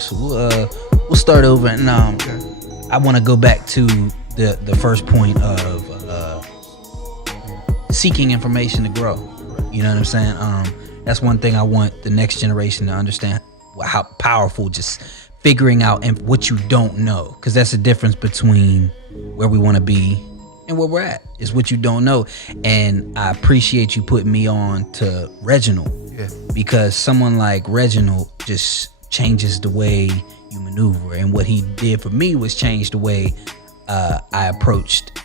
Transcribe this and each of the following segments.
So we'll start over, and I want to go back to the first point of seeking information to grow. You know what I'm saying? That's one thing I want the next generation to understand, how powerful just figuring out and what you don't know, because that's the difference between where we want to be and where we're at, is what you don't know. And I appreciate you putting me on to Reginald, because someone like Reginald just changes the way you maneuver, and what he did for me was change the way I approached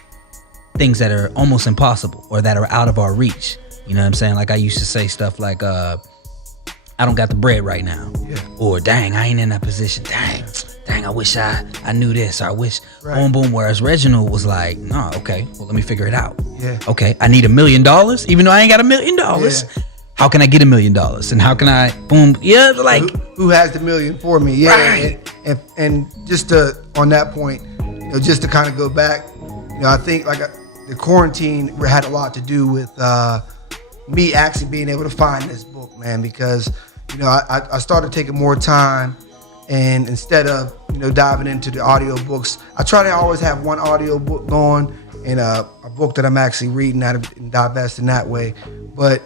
things that are almost impossible or that are out of our reach. You know what I'm saying? Like, I used to say stuff like, I don't got the bread right now, or dang, I ain't in that position, dang, I wish I knew this, or I wish, boom, boom. Whereas Reginald was like, no, okay, well, let me figure it out. Okay, I need $1 million, even though I ain't got $1 million. How can I get $1 million? And how can I, boom, like, who has the million for me? And just on that point, just to kind of go back, I think like the quarantine had a lot to do with me actually being able to find this book, man, because I started taking more time, and instead of diving into the audio books, I try to always have one audio book going and a book that I'm actually reading out of and divest in that way. But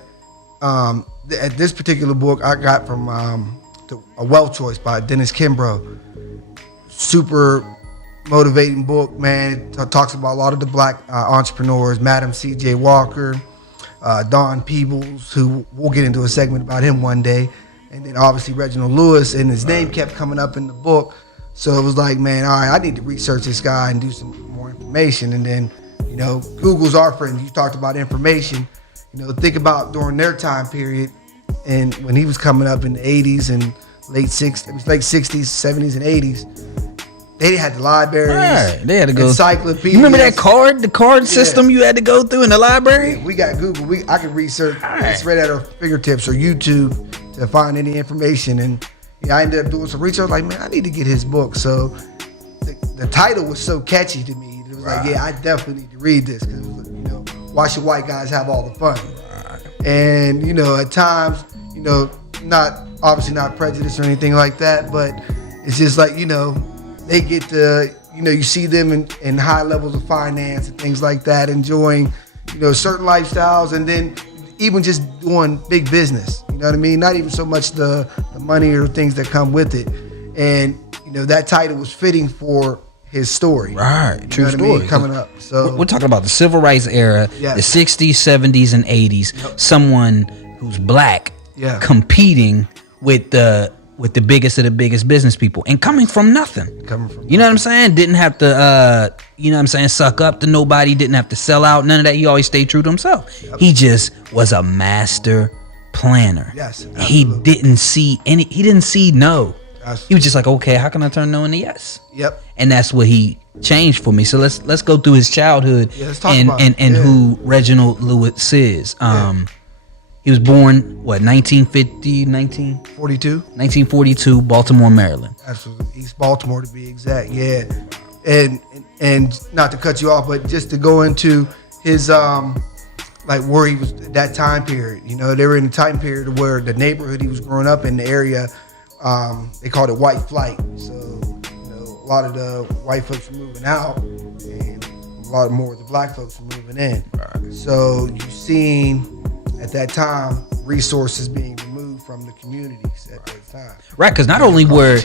at this particular book I got from A Wealth Choice by Dennis Kimbrough. Super motivating book, man. It talks about a lot of the black entrepreneurs, Madam C.J. Walker, Don Peebles, who we'll get into a segment about him one day, and then obviously Reginald Lewis, and his name kept coming up in the book. So it was like, man, all right, I need to research this guy and do some more information. And then, Google's our friend. You talked about information. Think about during their time period, and when he was coming up in the 80s and late 60s, 70s, and 80s, they had the libraries. Right. They had to go. Encyclopedias. You remember the card system you had to go through in the library? Yeah, we got Google. I can research. It's right at our fingertips, or YouTube, to find any information. And I ended up doing some research. Like, man, I need to get his book. So the title was so catchy to me. It was like, yeah, I definitely need to read this, because why should white guys have all the fun? And at times, obviously not prejudice or anything like that, but it's just like, they get to, you see them in high levels of finance and things like that, enjoying, certain lifestyles, and then even just doing big business. You know what I mean? Not even so much the money or things that come with it. And, that title was fitting for his story. Right. True story. Coming up. So we're talking about the civil rights era, the 60s, 70s, and 80s. Someone who's black competing with the biggest of the biggest business people, and coming from nothing. You know what I'm saying? Didn't have to suck up to nobody, didn't have to sell out, none of that. He always stayed true to himself. He just was a master planner. Yes. He didn't see no. He was just like, okay, how can I turn no into yes? Yep. And that's what he changed for me. So let's go through his childhood and who Reginald Lewis is. He was born 1942, Baltimore, Maryland. Absolutely, East Baltimore to be exact. Yeah, and not to cut you off, but just to go into his like where he was at that time period. They were in a time period where the neighborhood he was growing up in, the area, they called it white flight. So a lot of the white folks were moving out, and a lot more of the black folks were moving in. Right. So you seen at that time resources being removed from the communities at that time. Right, because not only were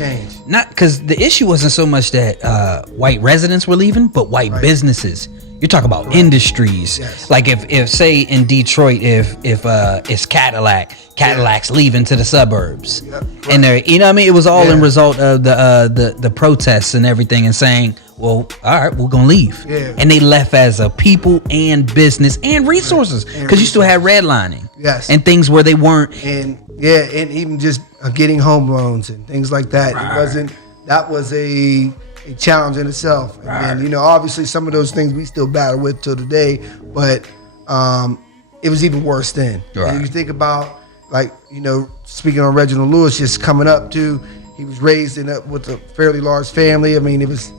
not because the issue wasn't so much that white residents were leaving, but white businesses. You're talking about industries. Yes. Like if say in Detroit, if it's Cadillac's leaving to the suburbs, and they're, you know what I mean, it was all in result of the protests and everything, and saying, well, all right, we're gonna leave, and they left as a people and business and resources, because you still had redlining, and things where they weren't, and even just getting home loans and things like that. Right. It wasn't. That was a challenge in itself. And then, obviously some of those things we still battle with till today, but it was even worse then. Right. And you think about, speaking on Reginald Lewis, just coming up to, he was raised with a fairly large family. I mean, it was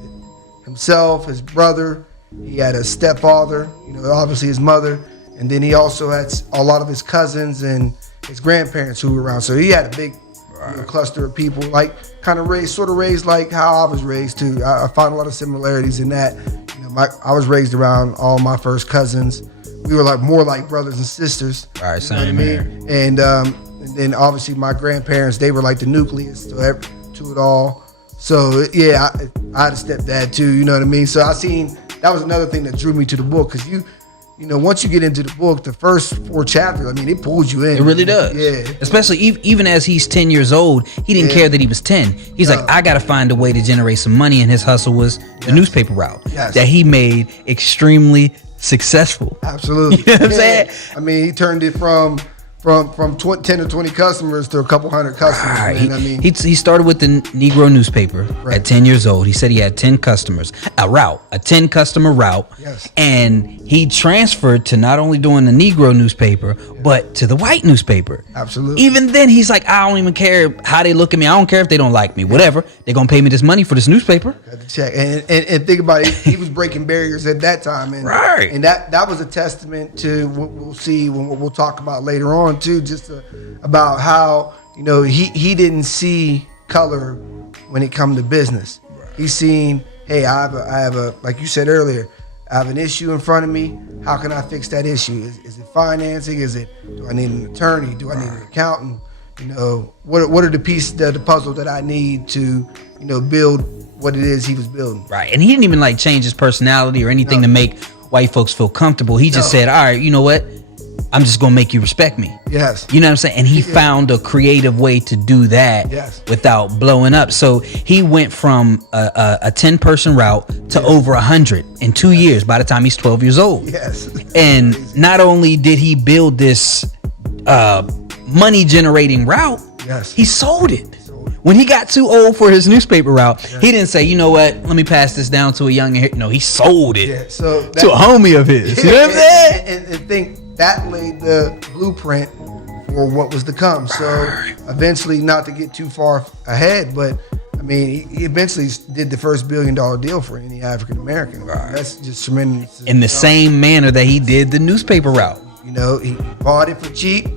himself, his brother, he had a stepfather, obviously his mother, and then he also had a lot of his cousins and his grandparents who were around. So he had a big cluster of people, kind of raised like how I was raised too. I find a lot of similarities in that. I was raised around all my first cousins. We were more like brothers and sisters. All right, same here. And then obviously my grandparents, they were like the nucleus to it all. So yeah, I had a stepdad too. You know what I mean? So that was another thing that drew me to the book, because once you get into the book, the first 4 chapters, I mean, it pulls you in. It really does. Yeah. Especially even as he's 10 years old, he didn't care that he was 10. He's like, I got to find a way to generate some money, and his hustle was the newspaper route that he made extremely successful. Absolutely. You know what I'm saying? I mean, he turned it from 10 to 20 customers to a couple hundred customers. Right. Man. He started with the Negro newspaper at 10 years old. He said he had 10 customers, a 10 customer route. Yes. And he transferred to not only doing the Negro newspaper, but to the white newspaper. Absolutely. Even then, he's like, I don't even care how they look at me. I don't care if they don't like me. Whatever. They're going to pay me this money for this newspaper. Got to check. And think about it. He was breaking barriers at that time. And, and that was a testament to what we'll see when we'll talk about later on too, about how he didn't see color when it come to business. He's seen, hey, I have a like you said earlier, I have an issue in front of me. How can I fix that issue? Is it financing? Do I need an attorney? Do I need an accountant? What are the pieces of the puzzle that I need to build what it is he was building? Right. And he didn't even change his personality or anything to make white folks feel comfortable. He just said, all right, you know what? I'm just going to make you respect me. Yes. You know what I'm saying? And he found a creative way to do that without blowing up. So he went from a 10-person route to over 100 in 2 years by the time he's 12 years old. Yes. And not only did he build this money-generating route, he sold it. When he got too old for his newspaper route, he didn't say, you know what, let me pass this down to a younger. No, he sold it to a homie of his. You know what I'm saying? And think that laid the blueprint for what was to come. So eventually, not to get too far ahead, but I mean, he eventually did the first $1 billion deal for any African American. That's just tremendous. In the same manner that he did the newspaper route. He bought it for cheap.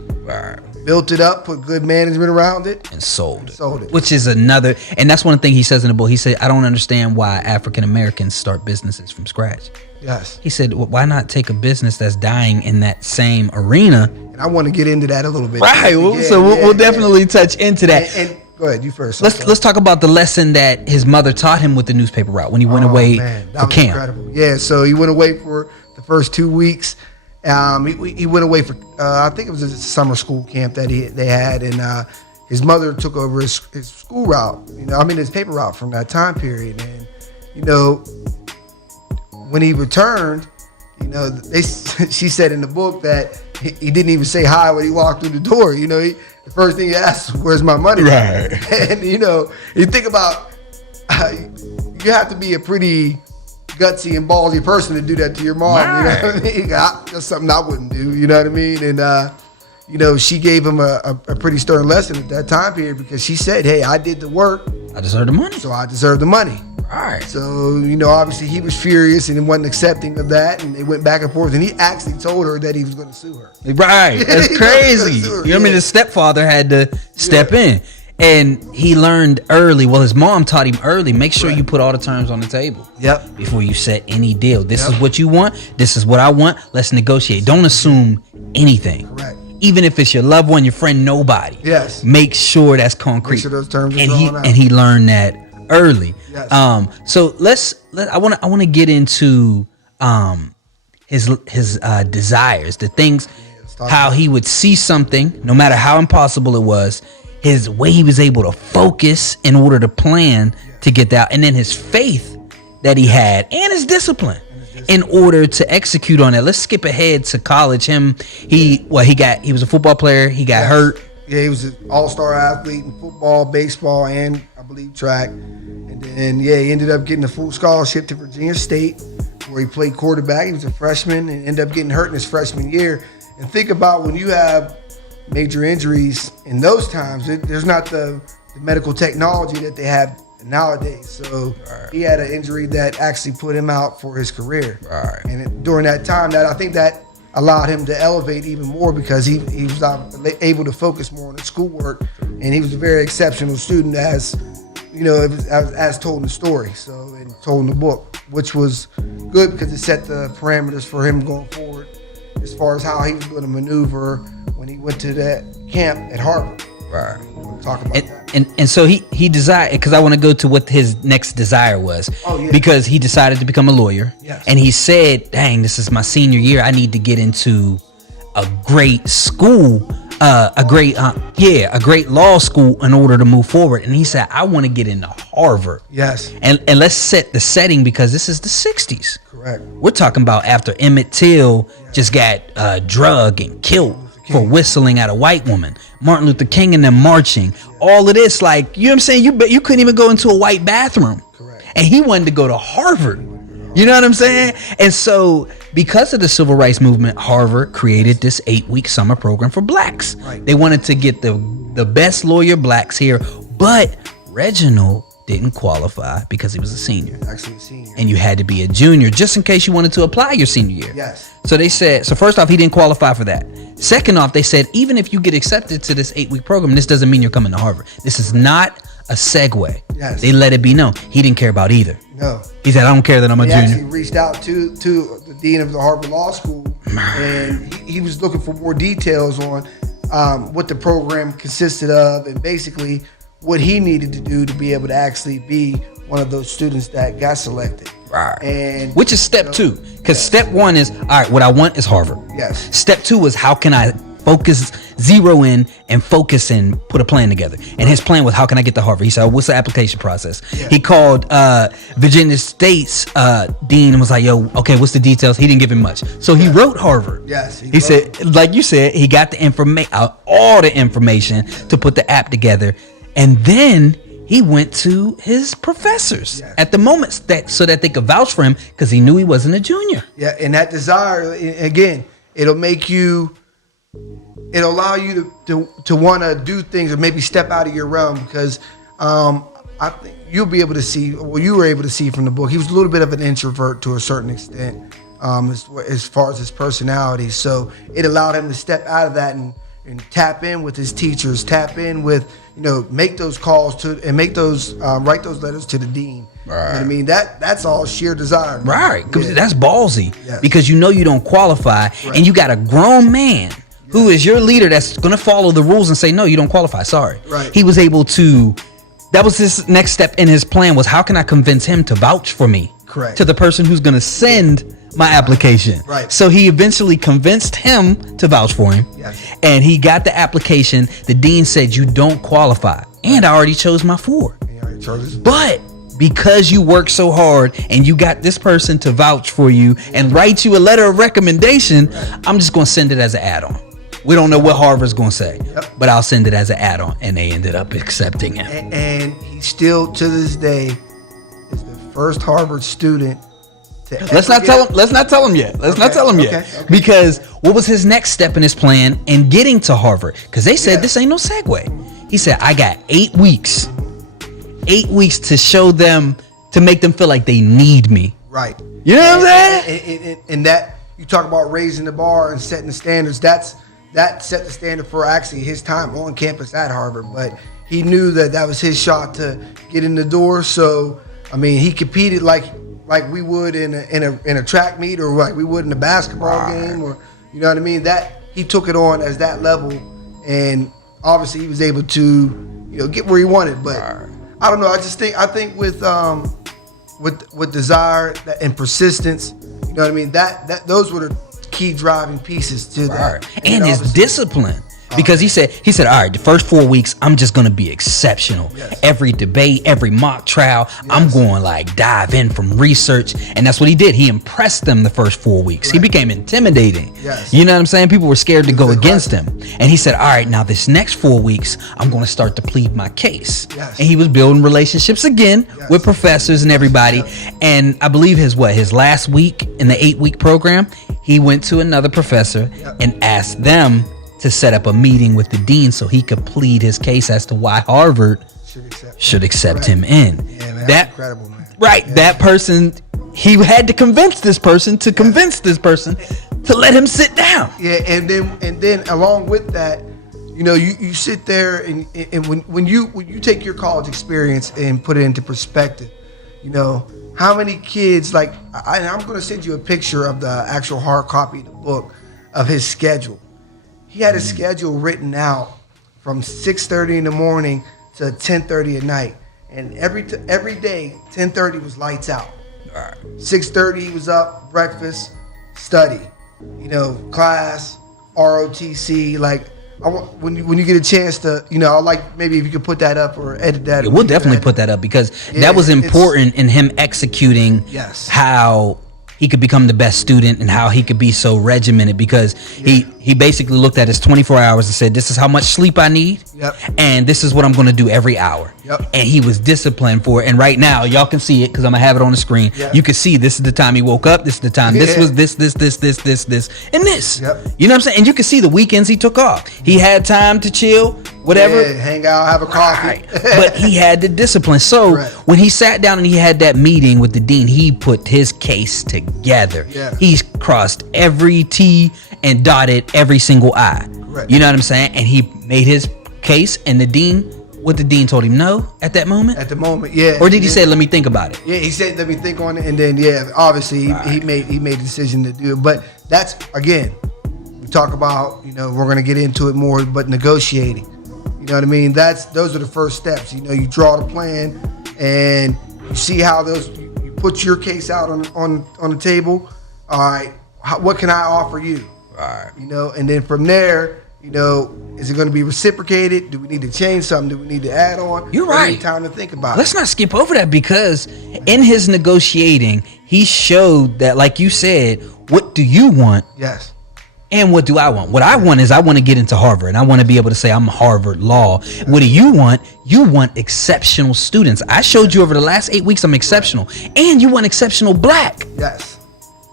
Built it up, put good management around it, and sold it. Which is another, and that's one thing he says in the book. He said, I don't understand why African Americans start businesses from scratch. Yes. He said, well, why not take a business that's dying in that same arena? And I want to get into that a little bit. Right. We'll definitely touch into that. And go ahead, you first. Let's talk about the lesson that his mother taught him with the newspaper route when he went away for camp. Incredible. Yeah. So he went away for the first 2 weeks. He went away for I think it was a summer school camp that they had, and his mother took over his school route. His paper route from that time period. And when he returned, she said in the book that he didn't even say hi when he walked through the door. The first thing he asked, "Where's my money?" Right. And you think about you have to be a pretty gutsy and ballsy person to do that to your mom. Right. You know what I mean? That's something I wouldn't do. You know what I mean? And she gave him a pretty stern lesson at that time period, because she said, hey, I did the work, I deserve the money, so I deserve the money. Right. So obviously he was furious and wasn't accepting of that, and they went back and forth, and he actually told her that he was going to sue her. Right. That's crazy. You know what I mean? The stepfather had to step in. And he learned early. Well, his mom taught him early. Make sure you put all the terms on the table. Yep. Before you set any deal. This is what you want. This is what I want. Let's negotiate. Don't assume anything. Correct. Even if it's your loved one, your friend, nobody. Yes. Make sure that's concrete. Make sure those terms are and drawn out. And he learned that early. Yes. So I want to get into his desires, the things, how he would see something, no matter how impossible it was, his way he was able to focus in order to plan to get that, and then his faith that he had, and his discipline in order to execute on it. Let's skip ahead to college. He was a football player. He got hurt. Yeah, he was an all-star athlete in football, baseball, and I believe track. And then he ended up getting a full scholarship to Virginia State, where he played quarterback. He was a freshman and ended up getting hurt in his freshman year. And think about when you have major injuries in those times, there's not the medical technology that they have nowadays. So he had an injury that actually put him out for his career. Right. And during that time, I think that allowed him to elevate even more, because he was able to focus more on his schoolwork, and he was a very exceptional student, as you know, as told in the story, and told in the book, which was good because it set the parameters for him going forward as far as how he was going to maneuver when he went to that camp at Harvard. Right. We'll talk about that. And so he desired, because I want to go to what his next desire was. Oh, yeah. Because he decided to become a lawyer. Yes. And he said, dang, this is my senior year. I need to get into a great school, a great law school in order to move forward. And he said, I want to get into Harvard. Yes. And let's set the setting, because this is the 60s. Correct. We're talking about after Emmett Till just got drugged and killed for whistling at a white woman. Martin Luther King and them marching. All of this, like, you know what I'm saying? You couldn't even go into a white bathroom. Correct. And he wanted to go to Harvard. You know what I'm saying? And so, because of the civil rights movement, Harvard created this 8-week summer program for blacks. Right. They wanted to get the best lawyer blacks here, but Reginald didn't qualify because he was a senior. Actually a senior. And you had to be a junior just in case you wanted to apply your senior year. Yes. So they said, first off, he didn't qualify for that. Second off, they said, even if you get accepted to this 8-week program, this doesn't mean you're coming to Harvard. This is not a segue. Yes. They let it be known. He didn't care about either. No. He said, I don't care that I'm a He junior. actually reached out to the dean of the Harvard Law School, and he was looking for more details on what the program consisted of, and basically what he needed to do to be able to actually be one of those students that got selected. Right. And which is step 2. Because step 1 is, all right, what I want is Harvard. Yes. Step 2 is, how can I zero in and focus and put a plan together? And his plan was, how can I get to Harvard? He said, what's the application process? Yeah. He called Virginia State's dean and was like, yo, okay, what's the details? He didn't give him much. So he wrote Harvard. Yes. He said, like you said, he got the information, all the information to put the app together. And then he went to his professors at the moment so that they could vouch for him, because he knew he wasn't a junior. Yeah, and that desire, again, it'll allow you to want to do things or maybe step out of your realm, because I think you'll be able to see, well, you were able to see from the book, he was a little bit of an introvert to a certain extent, as far as his personality. So it allowed him to step out of that and tap in with his teachers, tap in with, make those calls and make those, write those letters to the dean. Right. You know what I mean? That's all sheer desire. Right. Yeah. That's ballsy. Yes. Because you don't qualify, and you got a grown man who is your leader that's going to follow the rules and say, no, you don't qualify. Sorry. Right. He was able to, that was his next step in his plan, was, how can I convince him to vouch for me? Correct. To the person who's going to send my application. Right. So he eventually convinced him to vouch for him. Yes. And he got the application. The dean said, you don't qualify. And I already chose my 4. But because you worked so hard and you got this person to vouch for you and write you a letter of recommendation, I'm just going to send it as an add-on. We don't know what Harvard's going to say, but I'll send it as an add-on. And they ended up accepting him. And he still, to this day, is the first Harvard student to Let's not tell him yet. Okay. Because what was his next step in his plan in getting to Harvard? Because they said this ain't no segue. He said, I got 8 weeks. 8 weeks to show them, to make them feel like they need me. Right. You know what I'm saying? And that, you talk about raising the bar and setting the standards. That's that set the standard for actually his time on campus at Harvard. But he knew that was his shot to get in the door. So I mean, he competed like we would in a track meet, or like we would in a basketball game, or you know what I mean. That he took it on as that level, and obviously he was able to get where he wanted. But I don't know. I think with desire and persistence, you know what I mean. That those were the key driving pieces to that, and his discipline. Because he said, all right, the first 4 weeks, I'm just going to be exceptional. Yes. Every debate, every mock trial, I'm going like dive in from research. And that's what he did. He impressed them the first 4 weeks. Right. He became intimidating. Yes. You know what I'm saying? People were scared to go against him. And he said, all right, now this next 4 weeks, I'm going to start to plead my case. Yes. And he was building relationships again with professors and everybody. Yes. And I believe his last week in the 8-week program, he went to another professor and asked them to set up a meeting with the dean so he could plead his case as to why Harvard should accept him in. Yeah, man, that's incredible, man. Right. Yeah. That person, he had to convince this person to convince this person to let him sit down. Yeah, and then along with that, you sit there and when you take your college experience and put it into perspective, how many kids, like, I'm going to send you a picture of the actual hard copy of the book of his schedule. He had a schedule written out from 6:30 in the morning to 10:30 at night, and every day 10:30 was lights out. 6:30 he was up, breakfast, study, class, ROTC. Like, when you get a chance to, I like maybe if you could put that up or edit that. Yeah, we'll definitely put that up because that was important in him executing how he could become the best student and how he could be so regimented, because he basically looked at his 24 hours and said, this is how much sleep I need, and this is what I'm going to do every hour. And he was disciplined for it. And right now, y'all can see it because I'm going to have it on the screen. You can see this is the time he woke up. This is the time. This was this, and this. You know what I'm saying? And you can see the weekends he took off. He had time to chill, whatever. Yeah, hang out, have a coffee. But he had the discipline. So when he sat down and he had that meeting with the dean, he put his case together. He's crossed every T and dotted every single I. You know what I'm saying? And he made his case, and the dean told him no at that moment? At the moment, yeah. Or did he say, let me think about it? Yeah, he said, let me think on it. And then, obviously he made the decision to do it. But that's, again, we talk about, we're going to get into it more, but negotiating. You know what I mean? Those are the first steps. You draw the plan and you see how you put your case out on the table. All right, what can I offer you? And then from there, is it going to be reciprocated? Do we need to change something? Do we need to add on? You're right. Need time to think about Let's not skip over that, because in his negotiating, he showed that, like you said, what do you want? Yes. And what do I want? What I want is I want to get into Harvard, and I want to be able to say I'm Harvard Law. What do you want? You want exceptional students. I showed you over the last 8 weeks I'm exceptional. And you want exceptional black. Yes.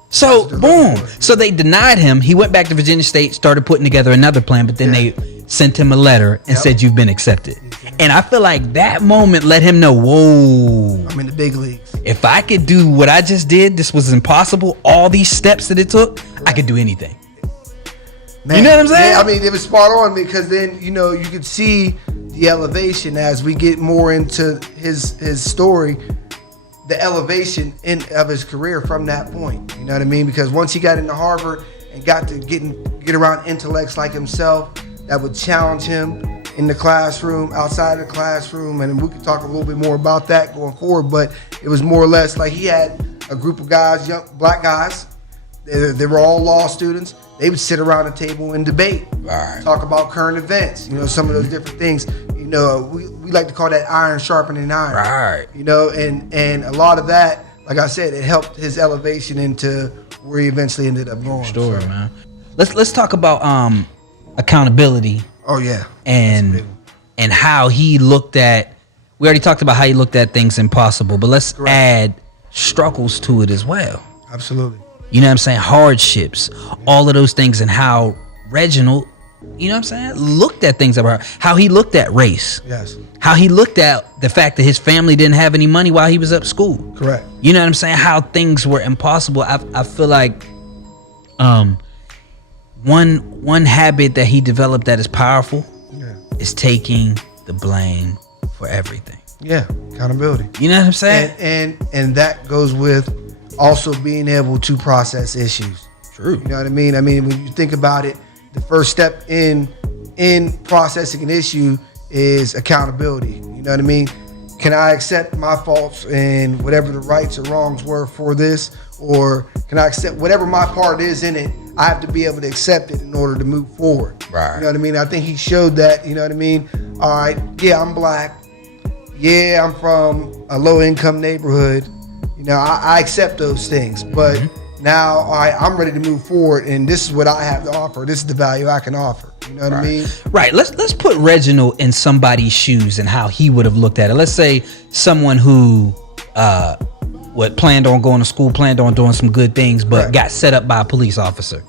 So, boom. So they denied him. He went back to Virginia State, started putting together another plan, but then they sent him a letter and said, you've been accepted. And I feel like that moment let him know, whoa. I'm in the big leagues. If I could do what I just did, this was impossible. All these steps that it took, I could do anything. Man, you know what I'm saying? Yeah, I mean, it was spot on, because then, you could see the elevation as we get more into his story, the elevation of his career from that point. You know what I mean? Because once he got into Harvard and got to get around intellects like himself that would challenge him in the classroom, outside of the classroom, and we could talk a little bit more about that going forward, but it was more or less like he had a group of guys, young black guys, they were all law students. They would sit around a table and debate, talk about current events, some of those different things. We like to call that iron sharpening iron. And a lot of that, like I said, it helped his elevation into where he eventually ended up going. Man. Let's talk about accountability. Oh yeah. And how he looked at. We already talked about how he looked at things impossible, but let's add struggles to it as well. Absolutely. You know what I'm saying? Hardships, all of those things, and how Reginald, you know what I'm saying, looked at things about how he looked at race. Yes. How he looked at the fact that his family didn't have any money while he was up school. Correct. You know what I'm saying? How things were impossible. I feel like one habit that he developed that is powerful is taking the blame for everything. Yeah, accountability. You know what I'm saying? And that goes with also being able to process issues. True. You know what I mean? I mean, when you think about it, the first step in processing an issue is accountability. You know what I mean? Can I accept my faults and whatever the rights or wrongs were for this? Or can I accept whatever my part is in it? I have to be able to accept it in order to move forward. Right. You know what I mean? I think he showed that, you know what I mean? All right, yeah, I'm black. Yeah, I'm from a low income neighborhood. You know, I accept those things. But now, all right, I'm ready to move forward, and this is what I have to offer. This is the value I can offer. You know what I mean? Right. Let's put Reginald in somebody's shoes and how he would have looked at it. Let's say someone who planned on going to school, planned on doing some good things, but got set up by a police officer.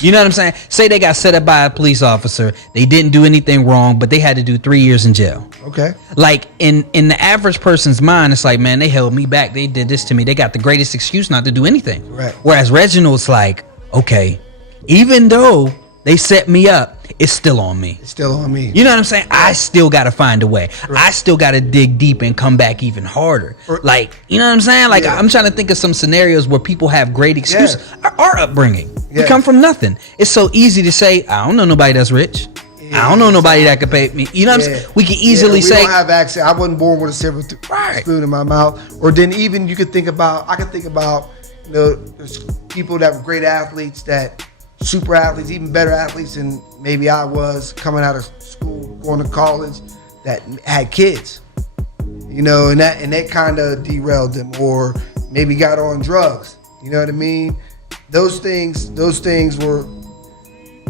You know what I'm saying? Say they got set up by a police officer. They didn't do anything wrong, but they had to do 3 years in jail. Okay. Like in the average person's mind, it's like, man, they held me back. They did this to me. They got the greatest excuse not to do anything. Right. Whereas Reginald's like, okay, even though they set me up, it's still on me. It's still on me. You know what I'm saying? I still got to find a way. Right. I still got to dig deep and come back even harder. Like, you know what I'm saying? Like, I'm trying to think of some scenarios where people have great excuses. Our upbringing. We come from nothing. It's so easy to say, I don't know nobody that's rich. I don't know nobody that could pay me. You know what I'm saying? We can easily say, we don't have access. I wasn't born with a silver spoon in my mouth. Or then even you could think about, I could think about, you know, there's people that were great athletes, that super athletes, even better athletes than maybe I was coming out of school, going to college, that had kids, you know, and that kind of derailed them, or maybe got on drugs. You know what I mean? Those things were,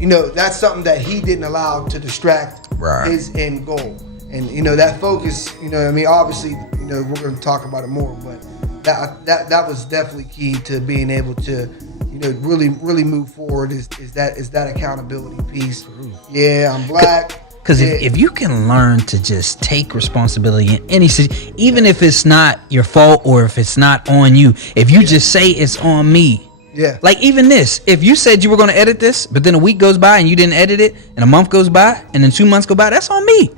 you know, that's something that he didn't allow to distract his end goal. And, you know, that focus, you know what I mean? Obviously, you know, we're going to talk about it more, but that was definitely key to being able to, you know, really move forward is that accountability piece. Yeah, I'm black. Because if you can learn to just take responsibility in any situation, even if it's not your fault or if it's not on you, if you just say it's on me. Yeah. Like even this, if you said you were going to edit this, but then a week goes by and you didn't edit it, and a month goes by, and then 2 months go by, that's on me.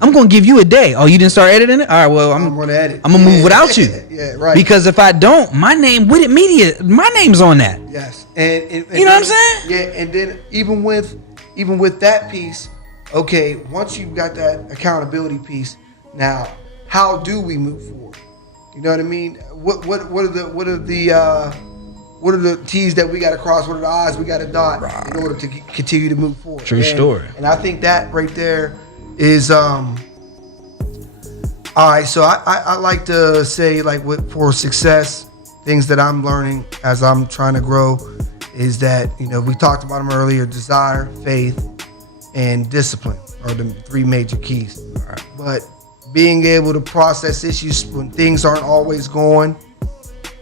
I'm going to give you a day. Oh, you didn't start editing it? All right, well, I'm going to edit. I'm going to move without you. Yeah, right. Because if I don't, my name, With It Media, my name's on that. Yes. And you know what I'm saying? Yeah, and then even with that piece, okay, once you've got that accountability piece, now how do we move forward? You know what I mean? What are the T's that we got to cross? What are the I's we got to dot in order to continue to move forward? True story. And I think that right there is all right. So I like to say, like, for success, things that I'm learning as I'm trying to grow is that, you know, we talked about them earlier: desire, faith, and discipline are the three major keys. Right. But being able to process issues when things aren't always going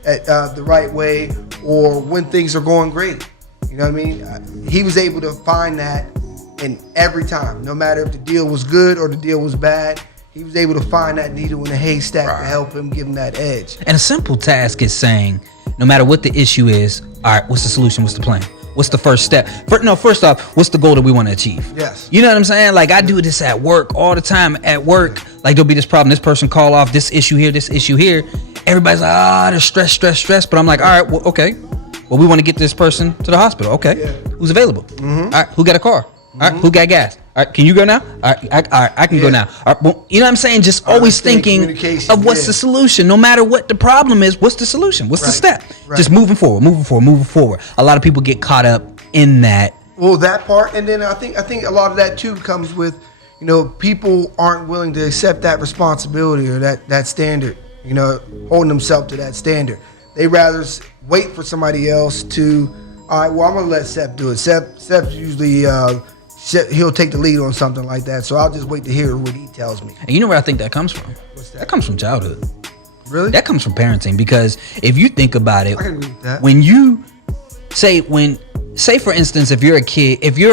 at the right way, or when things are going great. You know what I mean? He was able to find that in every time, no matter if the deal was good or the deal was bad. He was able to find that needle in a haystack to help him, give him that edge. And a simple task is saying, no matter what the issue is, all right, what's the solution? What's the plan? What's the first step? First off, what's the goal that we want to achieve? Yes. You know what I'm saying? Like, I do this at work all the time. At work, like, there'll be this problem. This person call off, this issue here, this issue here. Everybody's like, there's stress. But I'm like, all right, well, okay. Well, we want to get this person to the hospital. Okay. Yeah. Who's available? Mm-hmm. All right, who got a car? All right, who got gas? All right, can you go now? All right, I can go now. All right, well, you know what I'm saying? Just always thinking of what's the solution. No matter what the problem is, what's the solution? What's the step? Right. Just moving forward. A lot of people get caught up in that. Well, that part, and then I think a lot of that too comes with, you know, people aren't willing to accept that responsibility or that standard. You know, holding themselves to that standard. They rather wait for somebody else to. All right, well, I'm gonna let Seth do it. Seth usually. He'll take the lead on something like that, so I'll just wait to hear what he tells me. And you know where I think that comes from? What's that? That comes from childhood. Really? That comes from parenting, because if you think about it, I can agree with that. When you say for instance, if you're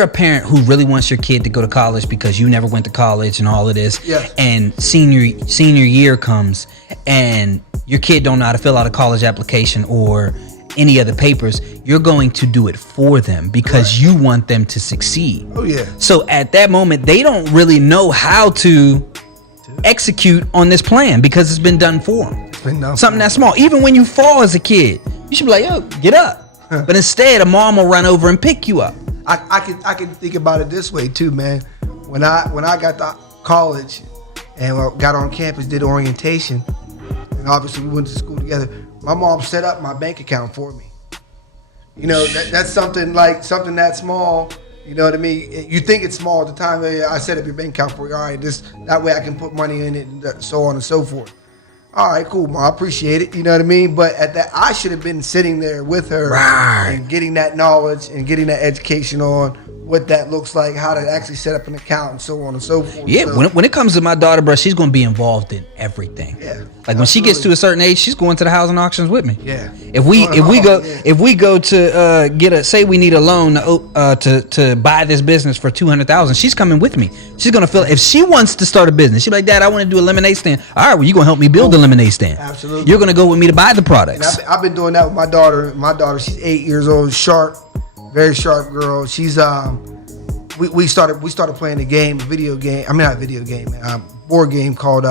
a parent who really wants your kid to go to college because you never went to college and all of this, and senior year comes and your kid don't know how to fill out a college application, or any other papers. You're going to do it for them because you want them to succeed. Oh yeah. So at that moment, they don't really know how to execute on this plan because it's been done for them. It's been done. Something that small. Even when you fall as a kid, you should be like, yo, get up. But instead, a mom will run over and pick you up. I can think about it this way too, man. When I got to college and got on campus, did orientation, and obviously we went to school together. My mom set up my bank account for me. You know, that's something that small. You know what I mean? You think it's small at the time. I set up your bank account for you. All right, that way I can put money in it, and so on and so forth. All right, cool, Mom. I appreciate it. You know what I mean? But at that, I should have been sitting there with her and getting that knowledge and getting that education on what that looks like, how to actually set up an account, and so on and so forth. Yeah, so, when it comes to my daughter, bro, she's going to be involved in everything. Yeah, like when she gets to a certain age, she's going to the housing auctions with me. Yeah. If we go to say we need a loan to buy this business for $200,000, she's coming with me. She's gonna feel if she wants to start a business, she's like, Dad, I want to do a lemonade stand. All right, well, you're gonna help me build the lemonade stand. Absolutely. You're gonna go with me to buy the products. And I've been doing that with my daughter. My daughter, she's 8 years old, sharp, very sharp girl. She's we started playing a game, board game called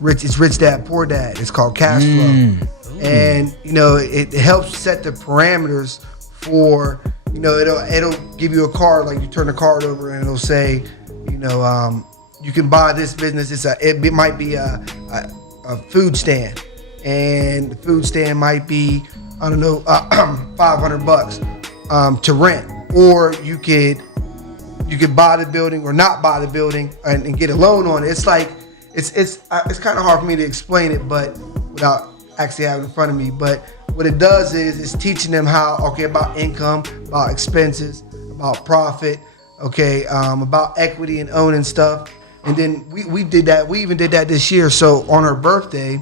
It's Rich Dad Poor Dad. It's called Cash Flow. And you know, it helps set the parameters for, you know, it'll give you a card, like you turn the card over and it'll say, you know, you can buy this business. It might be a food stand, and the food stand might be, I don't know, $500 to rent, or you could buy the building or not buy the building and get a loan on it. It's like it's kind of hard for me to explain it, but without actually having it in front of me. But what it does is it's teaching them about income, about expenses, about profit, about equity and owning stuff. And then we did that. We even did that this year. So on her birthday,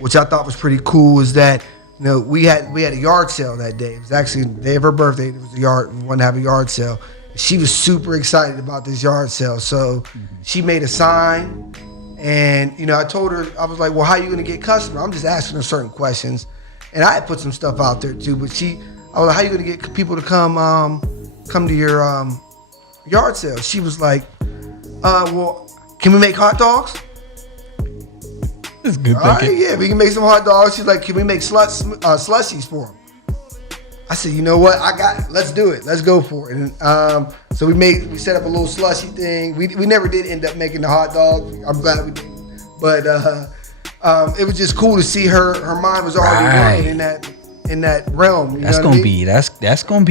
which I thought was pretty cool, is that, you know, we had a yard sale that day. It was actually the day of her birthday. It was we wanted to have a yard sale. She was super excited about this yard sale. So she made a sign. And, you know, I told her, I was like, well, how are you going to get customers? I'm just asking her certain questions. And I had put some stuff out there too, but I was like, how are you going to get people to come to your yard sale? She was like, well, can we make hot dogs? That's good thinking. All right, yeah, we can make some hot dogs. She's like, can we make slushies for them? I said, you know what? I got it. Let's do it. Let's go for it. And so we set up a little slushy thing. We never did end up making the hot dog. I'm glad we didn't. But it was just cool to see her mind was already working in that realm. That's gonna be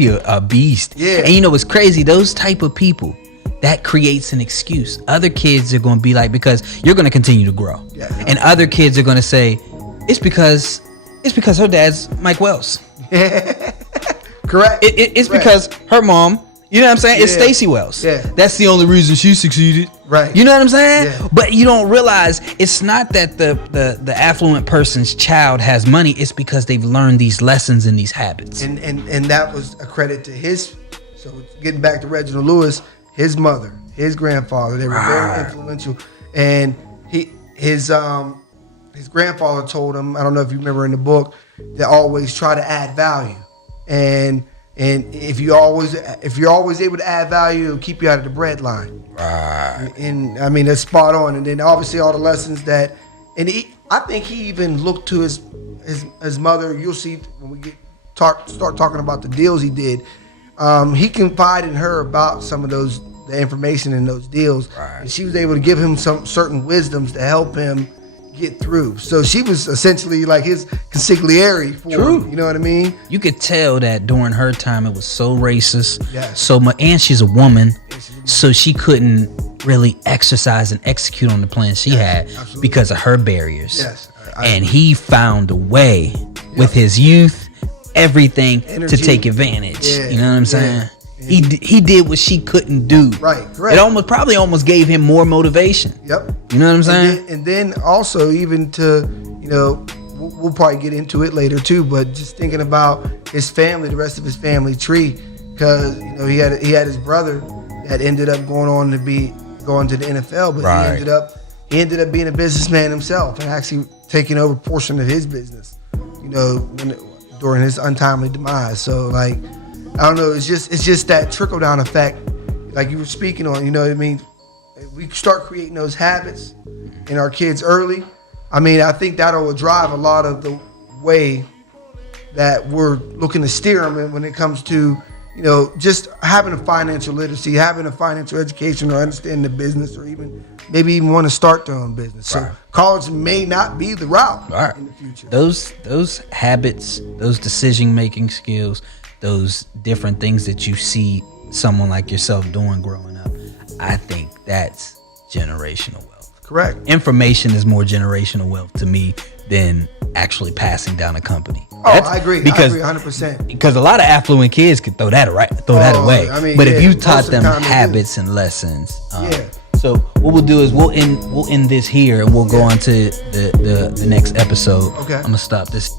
a beast. Yeah. And you know what's crazy? Those type of people, that creates an excuse. Other kids are gonna be like, because you're gonna continue to grow. Yeah. And other kids are gonna say, it's because her dad's Mike Wells. Correct. It's Correct. Because her mom, you know what I'm saying? It's Yeah. Stacey Wells. Yeah. That's the only reason she succeeded. Right. You know what I'm saying? Yeah. But you don't realize it's not that the affluent person's child has money. It's because they've learned these lessons and these habits. And that was a credit to his. So getting back to Reginald Lewis, his mother, his grandfather, they were very influential. And his grandfather told him, I don't know if you remember in the book, to always try to add value. And if you're always able to add value, it'll keep you out of the bread line. Right. And I mean, that's spot on. And then obviously all the lessons that, I think he even looked to his mother. You'll see when we start talking about the deals he did. He confided in her about some of the information in those deals, and she was able to give him some certain wisdoms to help him get through. So she was essentially like his consigliere for him, you know what I mean? You could tell that during her time it was so racist, Yes. so much, and she's a woman, so she couldn't really exercise and execute on the plan she had absolutely. because of her barriers. Yes. And he found a way with his youth, everything Energy. to take advantage. Yeah. You know what I'm saying? Yeah. He did what she couldn't do. Right, correct. It probably almost gave him more motivation. Yep. You know what I'm saying? And then also even to, you know, we'll probably get into it later too, but just thinking about his family, the rest of his family tree, because, you know, he had his brother that ended up going to the NFL, but he ended up being a businessman himself and actually taking over a portion of his business. You know, during his untimely demise. So like, I don't know. It's just that trickle down effect, like you were speaking on. You know what I mean? If we start creating those habits in our kids early, I mean, I think that'll drive a lot of the way that we're looking to steer them when it comes to, you know, just having a financial literacy, having a financial education, or understanding the business, or maybe even want to start their own business. Right. So college may not be the route Right. in the future. Those habits, those decision making skills, those different things that you see someone like yourself doing growing up, I think that's generational wealth. Correct. Information is more generational wealth to me than actually passing down a company. I agree. Because, I agree 100%. Because a lot of affluent kids could throw that away. I mean, but if yeah, you taught most of the them time they do. habits and lessons, Yeah. So what we'll do is we'll end this here, and we'll go on to the next episode. Okay. I'm gonna stop this.